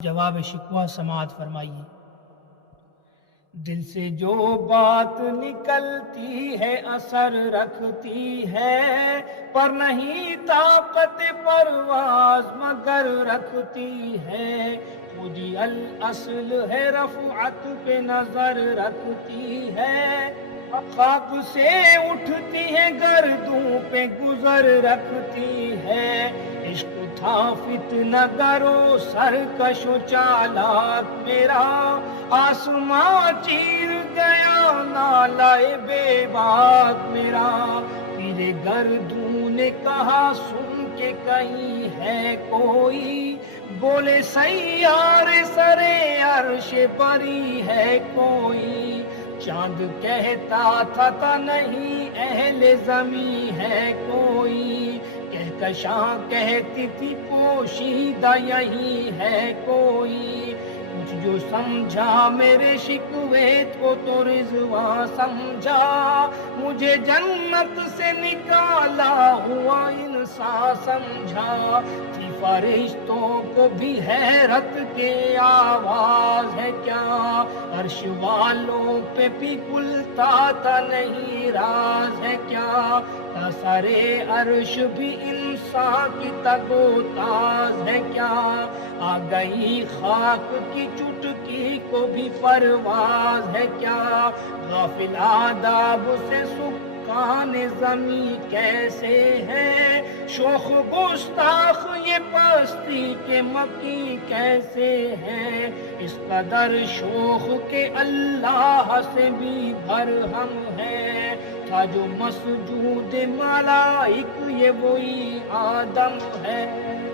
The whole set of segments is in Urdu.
جواب شکوہ سماعت فرمائیے۔ دل سے جو بات نکلتی ہے اثر رکھتی ہے، پر نہیں طاقت پرواز مگر رکھتی ہے۔ خودی الاصل ہے رفعت پہ نظر رکھتی ہے، خاک سے اٹھتی ہے گردوں پہ گزر رکھتی ہے۔ عشق تھا فتنہ گر و سرکش و چالاک میرا، آسماں چیر گیا نالائے بے باک میرا۔ پیر گردوں نے کہا سن کے کہیں ہے کوئی، بولے سیارے سرے عرش بری ہے کوئی۔ چاند کہتا تھا نہیں اہل زمیں ہے کوئی، کہکشاں کہتی تھی پوشیدہ یہی ہے کوئی۔ کچھ جو سمجھا میرے شکوے کو تو رضوان سمجھا، مجھے جنت سے نکالا ہوا انسان سمجھا۔ تھی فرشتوں کو بھی حیرت کے آواز ہے کیا، عرش والوں پہ بھی کھلتا تھا نہیں راز ہے کیا۔ سرے عرش بھی انسان کی تگ و تاز ہے کیا، آ گئی خاک کی چٹکی کو بھی پرواز ہے کیا۔ غافل آداب سے سکان زمیں کیسے ہے، شوخ گستاخ یہ پستی کے مکی کیسے ہے۔ اس قدر شوخ کے اللہ سے بھی برہم ہے، تھا جو مسجود ملائک یہ وہی آدم ہے۔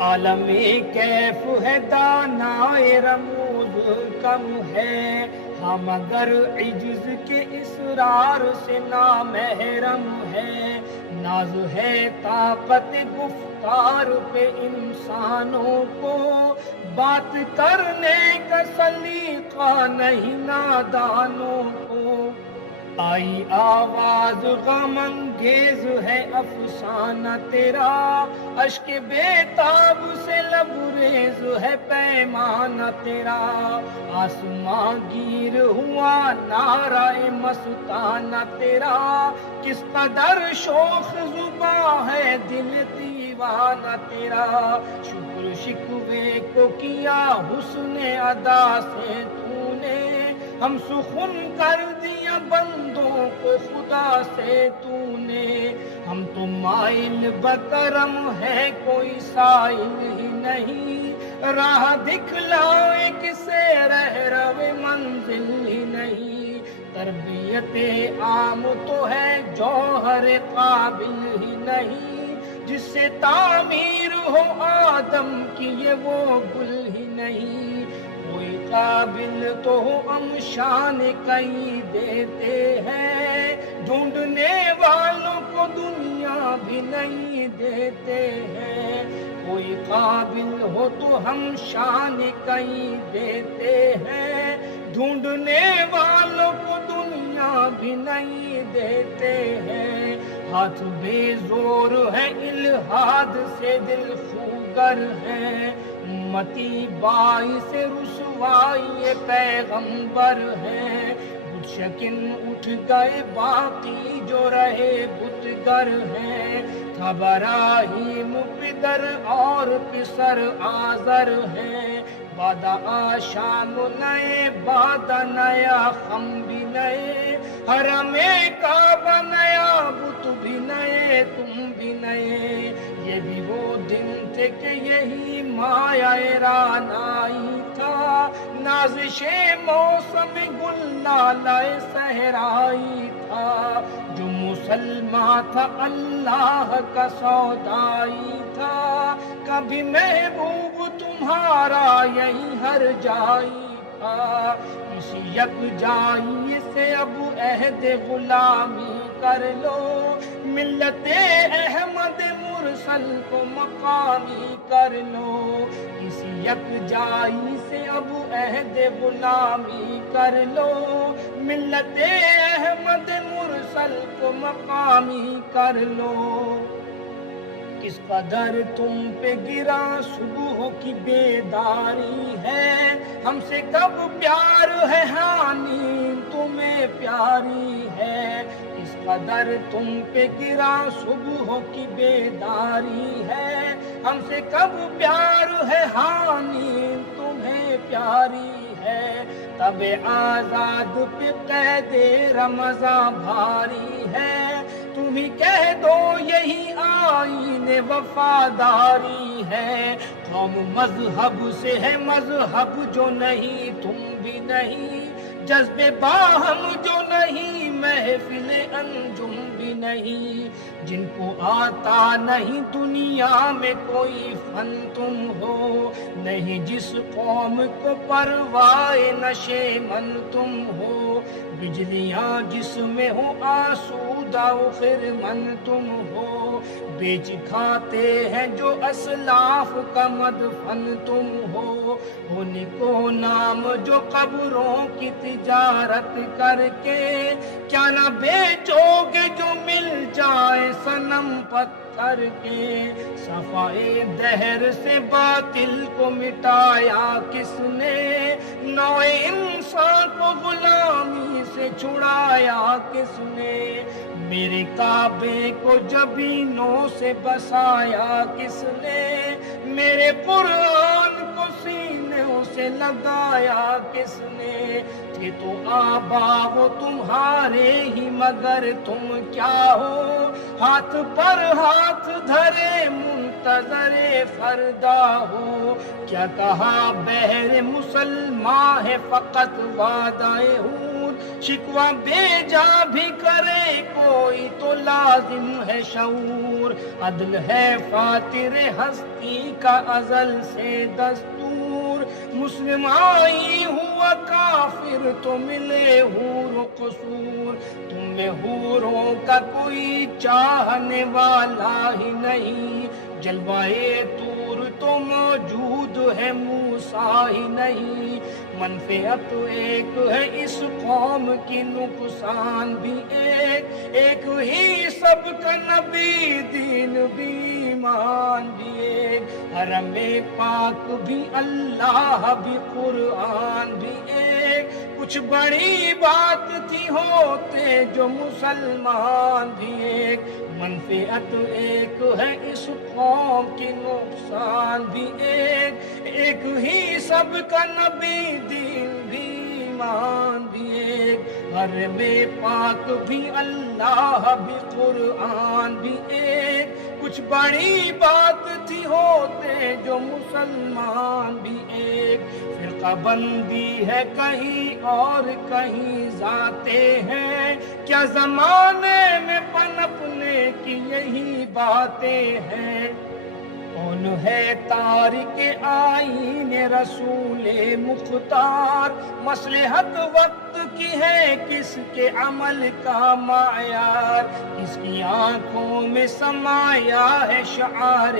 عالم کیف ہے دانائے رموز کم ہے، ہاں مگر عجز کے اسرار سے نامحرم ہے۔ ناز ہے طاقت گفتار پہ انسانوں کو، بات کرنے کا سلیقہ نہیں نادانوں کو۔ آئی آواز غم انگیز ہے افسانہ تیرا، اشک بیتاب سے لبریز ہے پیمانہ تیرا۔ آسماں گیر ہوا نعرہ مستانہ تیرا، کس قدر شوخ زباں ہے دل دیوانہ تیرا۔ شکر شکوے کو کیا حسن ادا سے تو نے، ہم سخن کر دیا بندوں کو خدا سے تو نے۔ ہم تو مائل بکرم ہے کوئی سائل ہی نہیں، راہ دکھلائے کسے رہرو منزل ہی نہیں۔ تربیت عام تو ہے جوہر قابل ہی نہیں، جس سے تعمیر ہو آدم کی یہ وہ گل ہی نہیں۔ کوئی قابل تو ہم شان کئی دیتے ہیں، ڈھونڈنے والوں کو دنیا بھی نہیں دیتے ہیں۔ کوئی قابل ہو تو ہم شان کئی دیتے ہیں، ڈھونڈنے والوں کو دنیا بھی نہیں دیتے ہیں۔ ہاتھ بے زور ہے الہاد سے دل خوگر ہے، امتی باعث رسوائی پیغمبر ہے۔ بت شکن اٹھ گئے باقی جو رہے بتگر ہیں، تھا براہیم پدر اور پسر آزر ہیں۔ بادہ آشام نئے بادہ نیا خم بھی نئے، حرم کعبہ نیا بت بھی نئے تم بھی نئے۔ یہ بھی وہ دن تھے کہ یہی مایا رانائی تھا، نازش موسم گل نالائے صحرائی تھا۔ جو مسلمان تھا اللہ کا سودائی تھا، کبھی محبوب تمہارا یہی ہر جائی تھا۔ اسی یک جائی سے اب عہد غلامی کر لو، ملت احمد مرسل کو مقامی کر لو۔ اسی یک جائی سے اب عہد غلامی کر لو، ملت احمد مرسل کو مقامی کر لو۔ کس قدر تم پہ گرا صبح کی بیداری ہے، ہم سے کب پیار ہے ہاں نیند تمہیں پیاری ہے، کس قدر تم پہ گرا صبح کی بیداری ہے، ہم سے کب پیار ہے ہاں نیند تمہیں پیاری ہے، تب آزاد پہ قید رمضاں بھاری ہے، تم ہی کہہ دو یہی آئین وفاداری ہے، قوم مذہب سے ہے مذہب جو نہیں تم بھی نہیں، جذبے باہم جو نہیں محفل انجم بھی نہیں، جن کو آتا نہیں دنیا میں کوئی فن تم ہو، نہیں جس قوم کو پرواہ نشے من تم ہو، بجلیاں جس میں ہو آسودہ و خرمن تم ہو، بیچ کھاتے ہیں جو اسلاف کا مدفن تم ہو، کو نام جو قبروں کی تجارت کر کے، کیا نہ بیچو گے جو مل جائے صنم پتھر کے، صفائے دہر سے باطل کو مٹایا کس نے، نوع انسان کو غلامی سے چھڑایا کس نے، میرے کعبے کو جبینوں سے بسایا کس نے، میرے قرآن کو سینوں سے لگایا کس نے، تھے تو آبا وہ تمہارے ہی مگر تم کیا ہو، ہاتھ پر ہاتھ دھرے منتظر فردا ہو، کیا کہا بہر مسلمان ہے فقط وعدہ ہود، شکوہ بیجا بھی کرے کوئی تو لازم ہے شعور، عدل ہے فاتر ہستی کا ازل سے دستور، مسلم آئی ہوا کافر تو ملے حور و قصور، تم میں حوروں کا کوئی چاہنے والا ہی نہیں، جلوائے طور تو موجود ہے موسیٰ ہی نہیں، منفعت ایک ہے اس قوم کی نقصان بھی ایک ہی سب کا نبی دین بھی ایمان بھی ایک، حرم پاک بھی اللہ بھی قرآن بھی ایک، کچھ بڑی بات تھی ہوتے جو مسلمان بھی ایک، منفعت ایک ہے اس قوم کی نقصان بھی ایک ہی سب کا نبی دین بھی ایمان بھی ایک، حرم پاک بھی اللہ بھی قرآن بھی ایک، کچھ بڑی بات تھی ہوتے جو مسلمان بھی ایک، فرقہ بندی ہے کہیں اور کہیں ذاتے ہیں، کیا زمانے میں پنپنے کی یہی باتیں ہیں، کون ہے تارک آئین رسول مختار، مصلحت وقت کی ہے کس کے عمل کا معیار، کس کی آنکھوں میں سمایا ہے شعار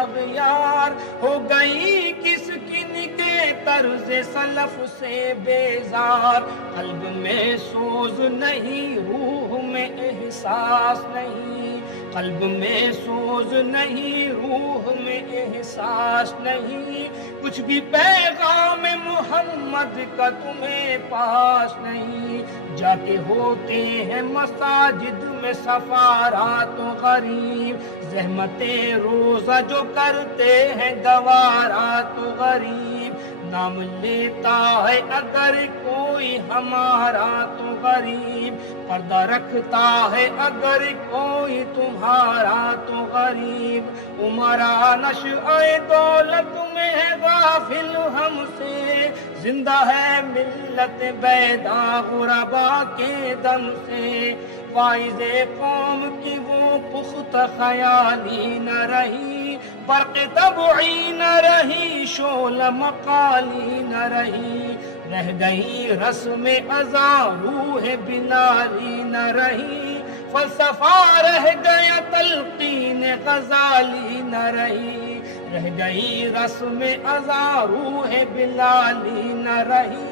اغیار، ہو گئی کس کی نگہ طرز سلف سے بیزار، قلب میں سوز نہیں روح میں احساس نہیں، قلب میں سوز نہیں روح میں احساس نہیں، کچھ بھی پیغام محمد کا تمہیں پاس نہیں، جا کے ہوتے ہیں مساجد میں سفارات و غریب، زحمتیں روزہ جو کرتے ہیں گوارات و غریب، نام لیتا ہے اگر کوئی ہمارا تو غریب، پردہ رکھتا ہے اگر کوئی تمہارا تو غریب، عمرا نشأہ دولت میں ہے غافل ہم سے، زندہ ہے ملت بیدا غربا کے دم سے، واعظ قوم کی وہ پختہ خیالی نہ رہی، برق طبعی نہ رہی، شعلہ مقالی نہ رہی، رہ گئی رسم ازاں روح بلالی نہ رہی، فلسفہ رہ گیا تلقین غزالی نہ رہی، رہ گئی رسم ازاں روح بلالی نہ رہی،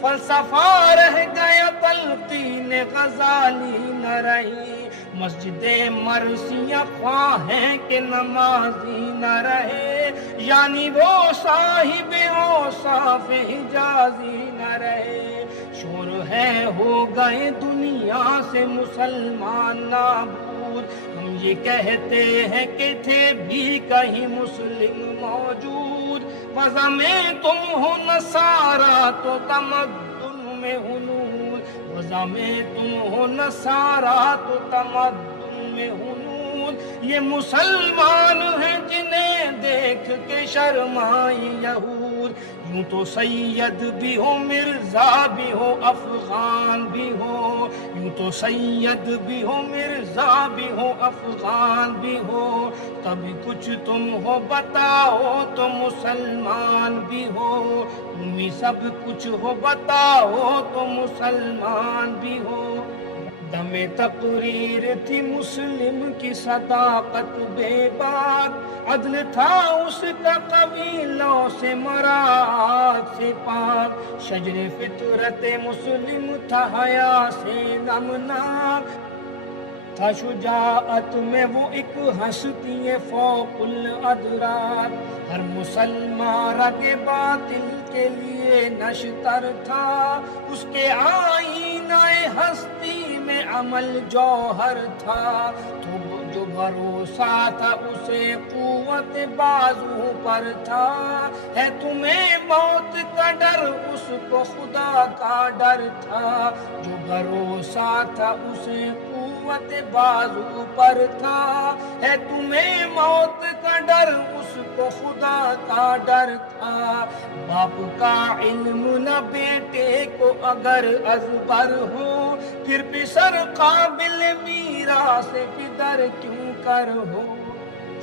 فلسفہ رہ گیا تلقین غزالی نہ رہی، مسجد مرثیہ خواہ ہیں کہ نمازی نہ رہے، یعنی وہ صاحب اوصاف حجازی نہ رہے۔ شور ہے ہو گئے دنیا سے مسلمان نابود، ہم یہ کہتے ہیں کہ تھے بھی کہیں مسلم موجود۔ وضع میں تم ہو نصارا تو تمدن میں ہنود، وضع میں تم ہو نصارا تو تمدن میں ہنود۔ یہ مسلمان ہیں جنہیں دیکھ کے شرمائیں یہود، یوں تو سید بھی ہو مرزا بھی ہو افغان بھی ہو، یوں تو سید بھی ہو مرزا بھی ہو افغان بھی ہو، کبھی کچھ تم ہو بتاؤ تو مسلمان بھی ہو، تم ہی سب کچھ ہو بتاؤ تو مسلمان بھی ہو۔ دم تقریر تھی مسلم کی صداقت بے باک، عدل تھا اس کا قبیلوں سے مراعات سے پاک، شجر فطرت مسلم تھا حیا سے نمناک، تھا شجاعت میں وہ ایک ہستی فوق الادراک، ہر مسلمان رگ باطل کے لیے نشتر تھا، اس کے آئینہ ہستی میں عمل جوہر تھا، تو جو بھروسہ تھا اسے قوت بازو پر تھا، ہے تمہیں موت کا ڈر اس کو خدا کا ڈر تھا، جو بھروسہ تھا اسے قوت بازو پر تھا، ہے تمہیں موت کا ڈر اس کو خدا کا ڈر تھا۔ باپ کا علم نہ بیٹے کو اگر ازبر ہو، پھر پسر قابل میراث پدر کیوں کر ہو،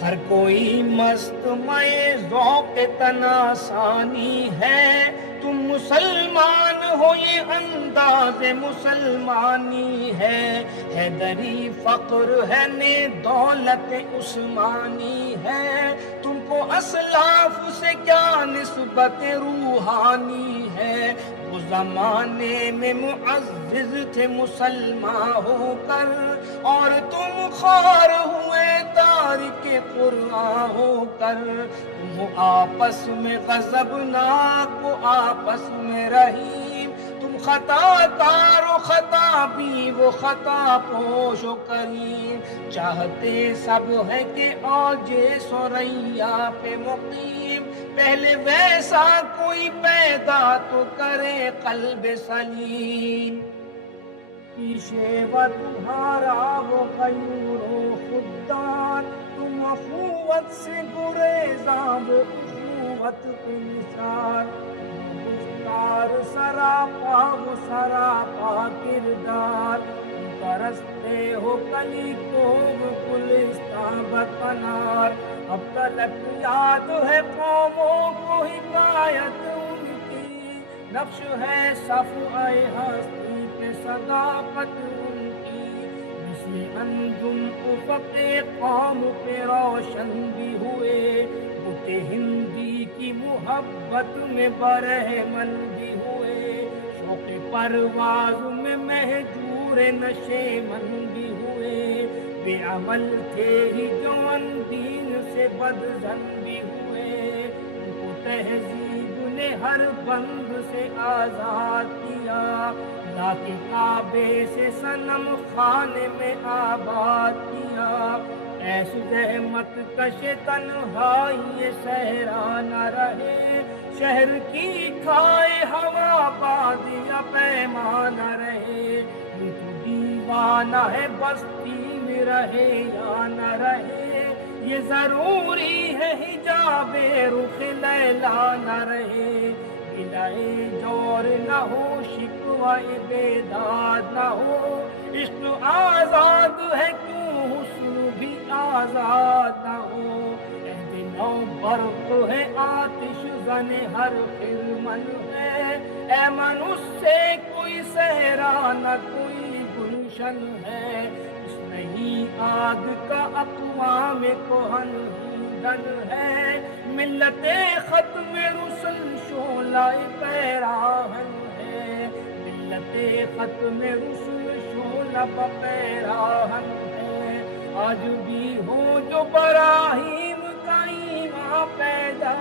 ہر کوئی مست مئے ذوق تناسانی ہے، تم مسلمان ہو یہ انداز مسلمانی ہے، حیدری فقر ہے نے دولت عثمانی ہے، تم کو اسلاف سے کیا نسبت روحانی ہے، وہ زمانے میں معزز تھے مسلمان ہو کر، اور تم خوار ہوئے تارک قرآن ہو کر، تم ہو آپس میں غضبناک و آپس میں رحیم، تم خطا کار و خطا بھی وہ خطا پوش و کریم، چاہتے سب ہے کہ اوجے ثریا پہ مقیم، پہلے ویسا کوئی پیدا تو کرے قلب سلیم، پیشے و تمہارا وہ غیور و خوددار، تم اخوت سے گریزاں وہ اخوت پہ نثار، گفتار سراپا وہ سراپا کردار، تم پرستے ہو کلی کوم گلستان بکنار، اب تلک یاد ہے قوموں کو حکایت ان کی، نقش ہے صفحہ ہستی پہ صداقت ان کی، مثل انجم افق قوم پہ روشن بھی ہوئے، بت ہندی کی محبت میں برہمن بھی ہوئے، شوق پرواز میں مہجور نشیمن بھی ہوئے، بے عمل تھے ہی جوان دین سے بدظن بھی ہوئے، ان کو تہذیب نے ہر بند سے آزاد کیا، لا کے کعبے سے صنم خانے میں آباد کیا، ایسے زحمت کش تنہائی صحرا نہ رہے، شہر کی کھائے ہوا بادیا پیمان نہ رہے، یہ تو دیوانہ ہے بستی میں رہے یا نہ رہے، یہ ضروری ہے حجاب رخ لیلا نہ رہے، گلائے جور نہ ہو شکوہ بیداد نہ ہو، عشق آزاد ہے کیوں حسن بھی آزاد نہ ہو، عہد نو برق ہے آتش زن ہر خرمن ہے، اے من اس سے کوئی صحرا نہ کوئی گلشن ہے، اس نہیں آگ کا اقوام کہن ہیدن ہے، ملت ختم رسل شعلہ پیراہن ہے، ملت ختم رسل شعلہ پیراہن ہے۔ آج بھی ہو جو براہیم کا ایمان پیدا،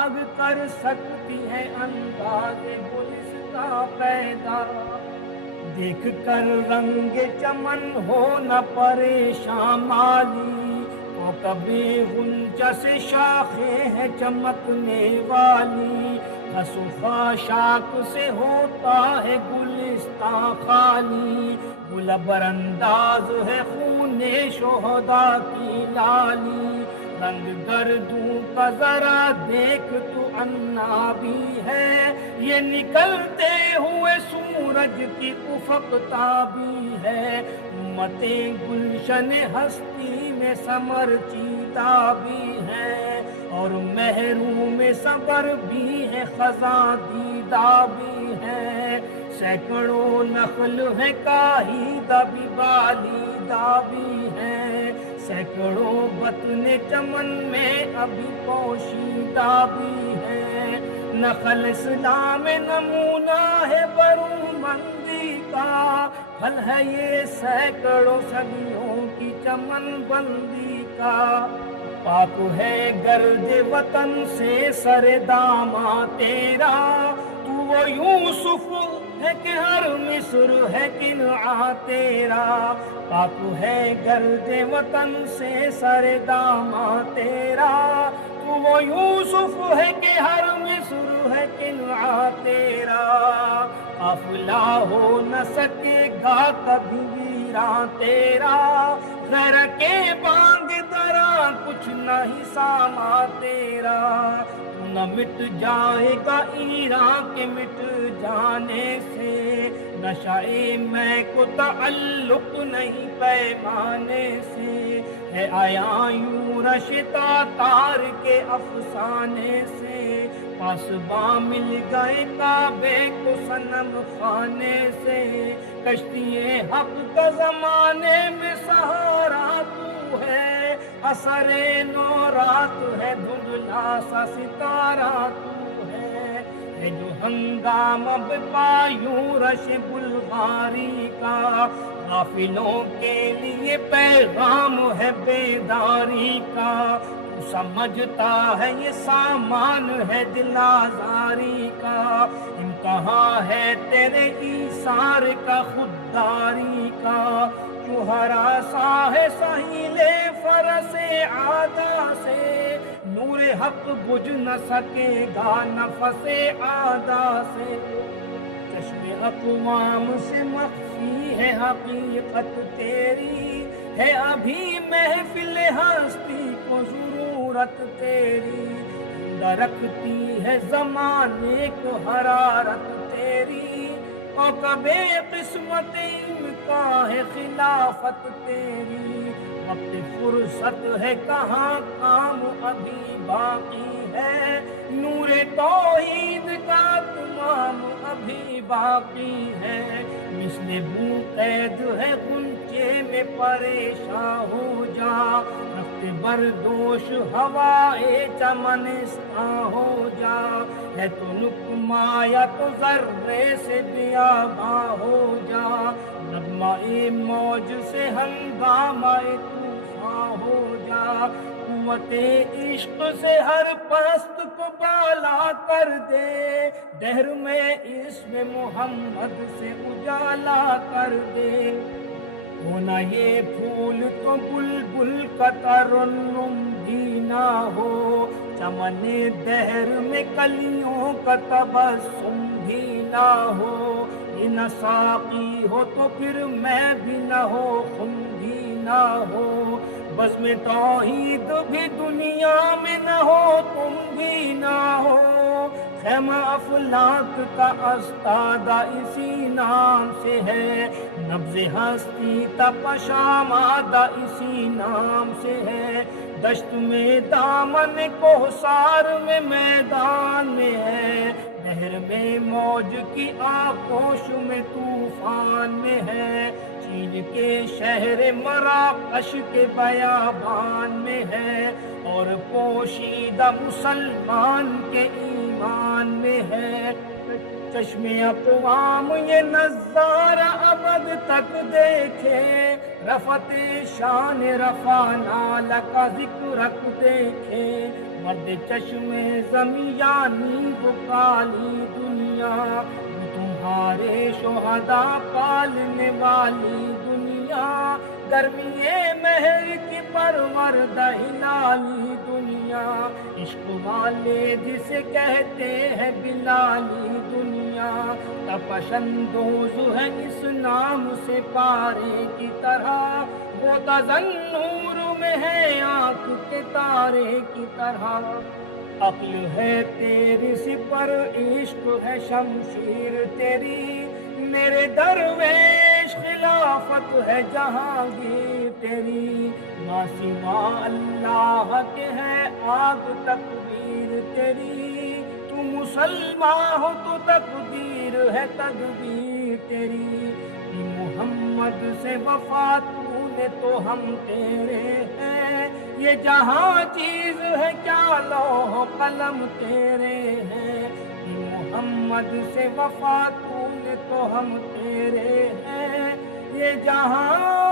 آگ کر سکتی ہے انداز گلستہ پیدا۔ دیکھ کر رنگ چمن ہو نہ پریشان مالی، تو کبھی غنچہ سے شاخیں ہیں چمکنے والی، خسو خاشاک سے ہوتا ہے گلستان خالی، گل برانداز ہے خون شہدا کی لالی، رنگ گردوں کا ذرا دیکھ تو انا بھی ہے، یہ نکلتے ہوئے سورج کی افق تابی ہے، امت گلشن ہستی میں ثمر چیتا بھی ہے، اور محروم صبر بھی ہے خزاں دیدہ بھی ہے، سینکڑوں نخل ہے کاہیدہ بھی بالیدہ بھی ہے، سینکڑوں بطن چمن میں ابھی پوشیدہ بھی ہے، نخل اسلام نمونہ ہے برومندی کا، پھل ہے یہ سینکڑوں صدیوں کی چمن بندی کا، پاک ہے گرد وطن سے سر داماں تیرا، تو وہ یوسف ہے کہ ہر مصر ہے کنعان تیرا، پاک ہے گرد وطن سے سر داماں تیرا، تو وہ یوسف ہے کہ ہر مصر ہے کنعان تیرا، قافلہ ہو نہ سکے گا کبھی ویراں تیرا، خیر کے بانگ درا کچھ نہیں ساما تیرا، تو نہ مٹ جائے گا ایران کے مٹ جانے سے، نشائے میں کو تعلق نہیں پیمانے سے، ہے آیا یوں رشتہ تار کے افسانے سے، پاسباں مل گئے کعبے کو صنم خانے سے، کشتی حق کا زمانے میں سہارا تو ہے، اثر نو رات ہے دھندلا سا ستارہ تو ہے جو ہنگام بپا یورش بلغاری کا، غافلوں کے لیے پیغام ہے بیداری کا، تو سمجھتا ہے یہ سامان ہے دل آزاری کا، امتحان ہے تیرے ایثار کا خودداری کا، جو ہراساں ہے سہیل فرس عادا سے، نور حق بجھ نہ سکے گا نفس عادا سے، چشم اقوام سے مخفی ہے حقیقت تیری، ہے ابھی محفل ہستی کو ضرورت تیری، رکھتی ہے زمانے کو حرارت تیری، اور کبھی قسمت امکان ہے خلافت تیری، وقت فرصت ہے کہاں کام ابھی باقی ہے، نور توحید کا تمام ابھی باقی ہے، مثل بو قید ہے غنچے میں پریشان ہو جا، رخت بردوش ہوائے چمنستاں ہو جا، ہے تو نکما یا تو ذرے سے بیاباں ہو جا، نغمہ موج سے ہنگامہ طوفان ہو جا، قوت عشق سے ہر پست کو بالا کر دے، دہر میں اسم محمد سے اجالا کر دے، ہونا یہ پھول تو بلبل کا ترنم بھی نہ ہو، چمن دہر میں کلیوں کا تبسم بھی نہ ہو، یہ نہ ساقی ہو تو پھر میں بھی نہ ہو خم بھی نہ ہو، بزم توحید بھی دنیا میں نہ ہو تم بھی نہ ہو، خیمہ افلاک کا استادہ اسی نام سے ہے، نبض ہستی تپشامادہ اسی نام سے ہے، دشت میں دامن کوثر میں میدان میں ہے، نہر میں موج کی آغوش میں طوفان میں ہے، چین کے شہر مراکش کے بیابان میں ہے، اور پوشیدہ مسلمان کے ایمان میں ہے، چشم اقوام یہ نظارہ ابد تک دیکھے، رفت شان رفعنا کا ذکر دیکھے، مرد چشم زمیانی وہ کالی دنیا، وہ تمہارے شہداء پالنے والی دنیا، گرمی مہر کی پروردہ ہلالی دنیا، عشق والے جسے کہتے ہیں بلالی دنیا، تپش اندوز ہے اس نام سے پارے کی طرح، وہ تذنور میں ہے آنکھ کے تارے کی طرح، عقل ہے تیری سپر عشق ہے شمشیر تیری، میرے درویش خلافت ہے جہانگیر تیری، ماں سوا اللہ کے ہے آگ تکبیر تیری، تو مسلمان ہو تو تقدیر ہے تدبیر تیری، محمد سے وفا تو نے تو ہم تیرے ہیں، یہ جہاں چیز ہے کیا لوح قلم تیرے ہیں، محمد سے وفا تو نے تو ہم تیرے ہیں، یہ جہاں